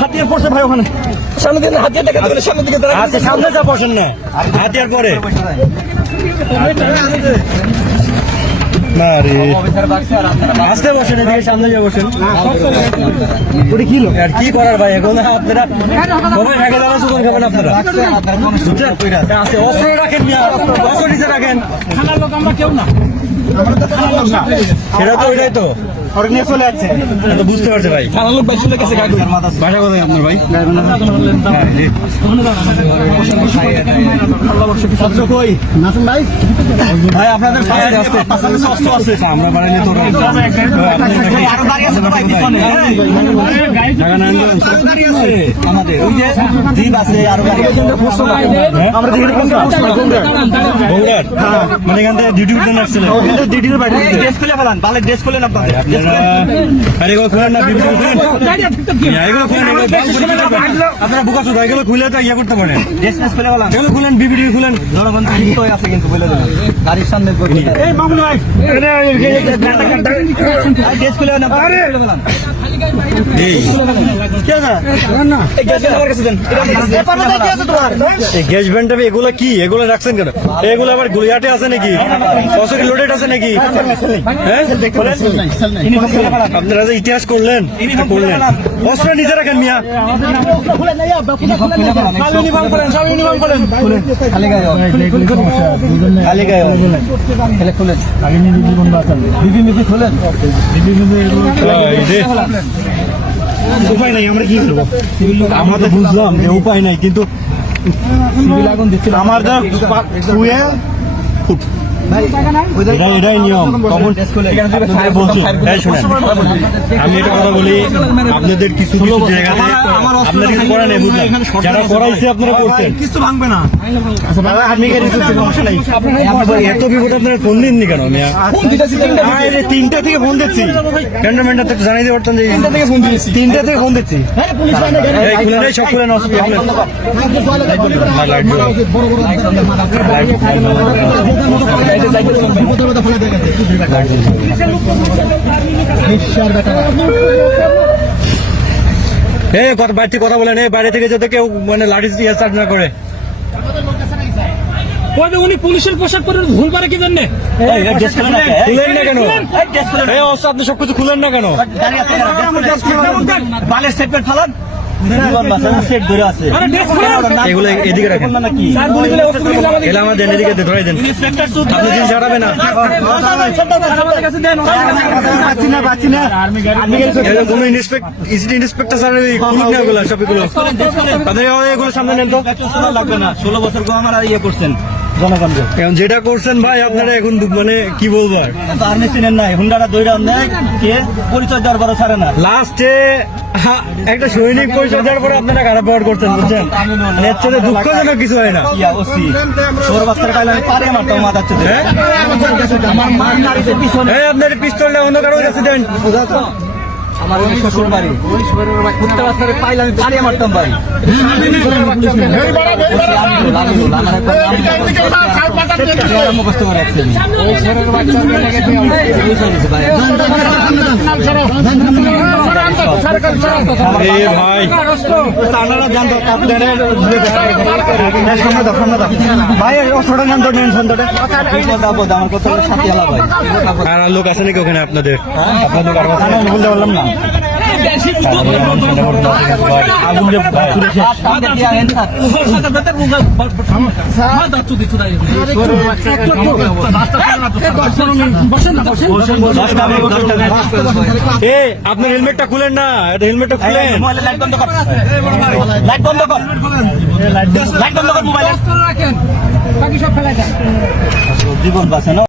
হাতিয়ার পড়ছে ভাই ওখানে সামনে দিকে হাতিয়ার দেখা যাবে সামনের দিকে আচ্ছা সামনে যা বসেন না হাতিয়ার পরে আসতে বসেন এদিকে সামনে গিয়ে বসেন আর কি করার ভাই এখন আপনারা সবাই আগে যাওয়া সুযোগ খাবেন আপনারা অস্ত্র রাখেন অস্ত্র নিচে রাখেন থানার লোক আমরা কেউ না সেটা তো ওইটাই তো নিয়ে চলে যাচ্ছে বুঝতে পারছে ভাই থানার লোক বাইশ গেছে বাসা কোথায় আপনার ভাই ভাই আপনাদের আমরা বাড়াইলে তো আমাদের ওই যে দ্বীপ আছে আরো মানে এখান থেকে ডিউটি করতে আসছিলেন ডিউটির বাইরে ড্রেস খুলে ফেলান ভালো ড্রেস খুলে না আপনারা বোকা চোদা এগুলো খুলে তো ইয়ে করতে পারেন ড্রেস খুলে ফেলান এগুলো খুলেন বিবিডি খুলেন জনগণ আছে কিন্তু বলে দেবেন গাড়ির সামনে এই মামুন ভাই ড্রেস খুলে না গ্যাস ভ্যানটা এগুলো কি এগুলো রাখছেন কেন এগুলো আবার গুলিয়াটে আছে নাকি সরাসরি লোডেড আছে নাকি আপনারা যে ইতিহাস করলেন অস্ত্র নিচে রাখেন মিয়া উপায় নাই আমরা কি করবো আমরা তো বুঝলাম যে উপায় নাই কিন্তু আমার এটাই নিয়ম আমি এটা কথা বলি আপনাদের কিছু কিছু জায়গাতে আপনাদের কিছু করা নেই বুঝলেন যারা করাইছে আপনারা করছেন কিছু ভাঙবে না এত বিপদ আপনারা ফোন দিননি কেন তিনটা থেকে ফোন দিচ্ছি ক্যান্টনমেন্টটা তো জানাই দিতে পারতাম যে তিনটা থেকে ফোন দিচ্ছি খুলে নেই সব খুলে নষ্ট বাড়িতে কথা বলেন বাইরে থেকে যাতে কেউ মানে লাঠি চার্জ না করে উনি পুলিশের পোশাক পরে ভুল করে কি জন্য খুলেন না কেন আপনি সবকিছু খুলেন না কেন বালের স্টেটমেন্ট ফালান এগুলো এদিকে রাখেন আমাদের এদিকে ধরে দেন আপনি জিনিস হারাবে না কোনো ইন্সপেক্টর স্যার এগুলো সব এগুলো এগুলো সামনে নেন তো লাগবে না 16 বছর আমার ইয়ে করছেন এখন যেটা করছেন ভাই আপনারা এখন মানে কি বলবো আর্মি চিনেন নাই হুন্ডাটা দইরা নেয় কে পরিচয় দেওয়ার পরে ছাড়ে না লাস্টে একটা সৈনিক পরিচয় দেওয়ার পরে আপনারা খারাপ ব্যবহার করছেন বুঝছেন দুঃখজনক কিছু হয় না তোর বাচ্চার কালে আমি পারে মারতাম মাথাচ্ছে আপনার পিস্তলটা অন্য কারো কাছে দেন আমার শ্বশুর বাড়ি কুত্তা বাচ্চারে পাইলে আমি পাড়িয়ে মারতাম ভাই মুখস্থ করে রাখছেন লোক আছে নাকি ওখানে আপনাদের বলতে পারলাম না আপনি হেলমেটটা খুলেন না হেলমেটটা খুলেন লাইট বন্ধ কর লাইট বন্ধ কর লাইট বন্ধ কর মোবাইল রাখেন বাকি সব ফেলাই দেন জীবন বাঁচানো